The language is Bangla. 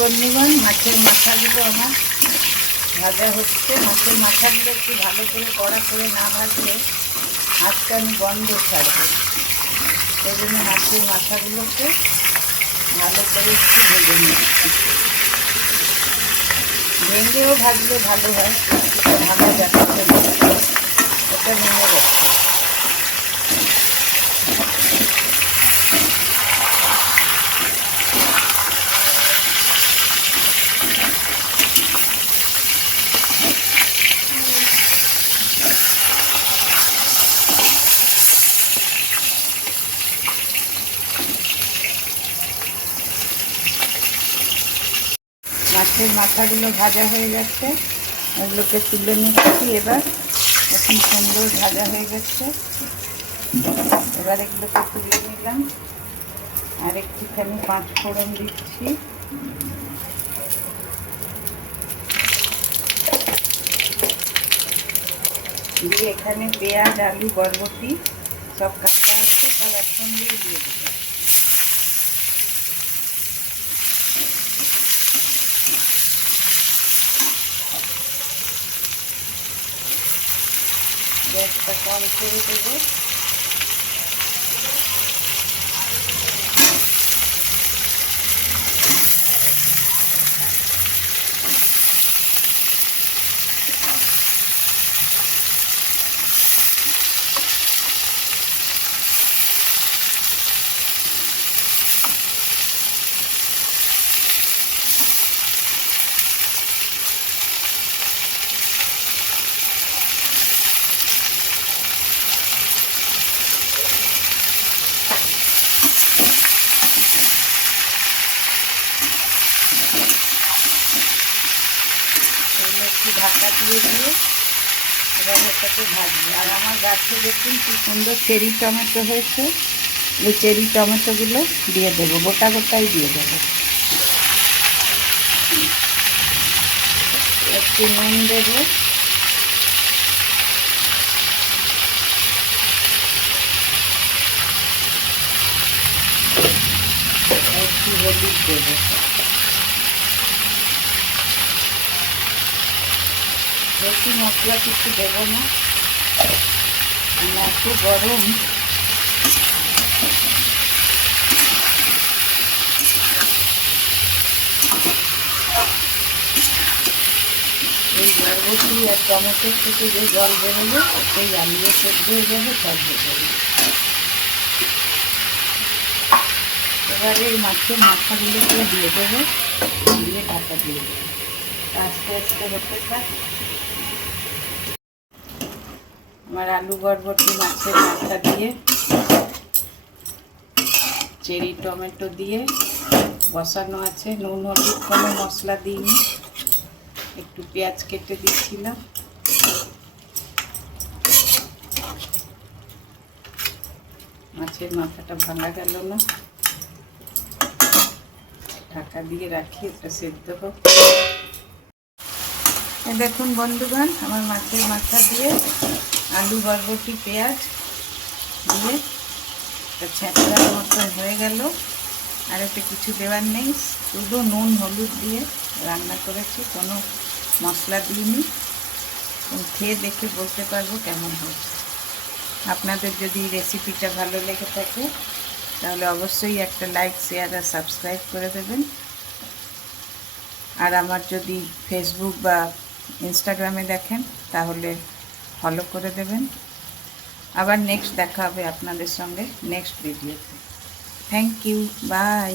বন্ধুগণ, মাছের মাথাগুলো আমার ভাজা হচ্ছে। মাছের মাথাগুলো একটু ভালো করে কড়া করে না ভাজলে হাতটা আমি গন্ধ ছাড়বে। সেই জন্য মাছের মাথাগুলোকে ভালো করে একটু ভেজে নিচ্ছি। ভেঙেও ভাজলে ভালো হয়, ভাঙা যাচ্ছে না, এটা ভেঙে যাচ্ছে। মাছের মাথাগুলো ভাজা হয়ে গেছে, এগুলোকে তুলে নিচ্ছি। এবার এখন সুন্দর ভাজা হয়ে গেছে, এবার এগুলোকে তুলে নিলাম। আর একটুখানি 5 ফোড়ন দিচ্ছি, দিয়ে এখানে পেঁয়াজ, আলু, বরবটি সব কাঁচা আছে, সব একসঙ্গেই দিয়ে দেবো। গ্যাসটা কম করে দেবো। একটু ঢাকা দিয়ে এবার এটাকে ভাজবো। আর আমার গাছে দেখুন কি সুন্দর চেরি টমেটো হয়েছে, এই চেরি টমেটোগুলো দিয়ে দেবো, গোটা গোটাই দিয়ে দেবো। একটু নুন দেবো, একটু হলুদ দেবো। বেশি মশলা কিছু দেবো না, এত গরম। এই বরবটি আর টমেটোর থেকে যে জল বেরোবে সেই আলুও সেদ্ধ হয়ে যাবে, সব হয়ে যাবে। এবারে এই মাছের মাথাগুলোকে দিয়ে দেবো, দিয়ে ঢাকা দিয়ে দেবো, আস্তে আস্তে হতে থাক। আমার আলু বরবটি মাছের মাথা দিয়ে চেরি টমেটো দিয়ে বসানো আছে। নুন হলুদ কোনো মশলা দিইনি, একটু পেঁয়াজ কেটে দিয়েছিলাম। মাছের মাথাটা ভাঙা গেল না, ঢাকা দিয়ে রাখি, এটা সেদ্ধ হোক। দেখুন বন্ধুগণ, আমার মাছের মাথা দিয়ে আলু বরবটি পেঁয়াজ দিয়ে ছেঁচড়ার মতন হয়ে গেল। আর এতে কিছু দেওয়ার নেই, শুধু নুন হলুদ দিয়ে রান্না করেছি, কোনো মশলা দিইনি। খেয়ে দেখে বলতে পারবো কেমন হয়েছে। আপনাদের যদি রেসিপিটা ভালো লেগে থাকে তাহলে অবশ্যই একটা লাইক, শেয়ার আর সাবস্ক্রাইব করে দেবেন। আর আমার যদি ফেসবুক বা ইনস্টাগ্রামে দেখেন তাহলে ফলো করে দেবেন। আবার নেক্সট দেখা হবে আপনাদের সঙ্গে নেক্সট ভিডিওতে। Thank you, by.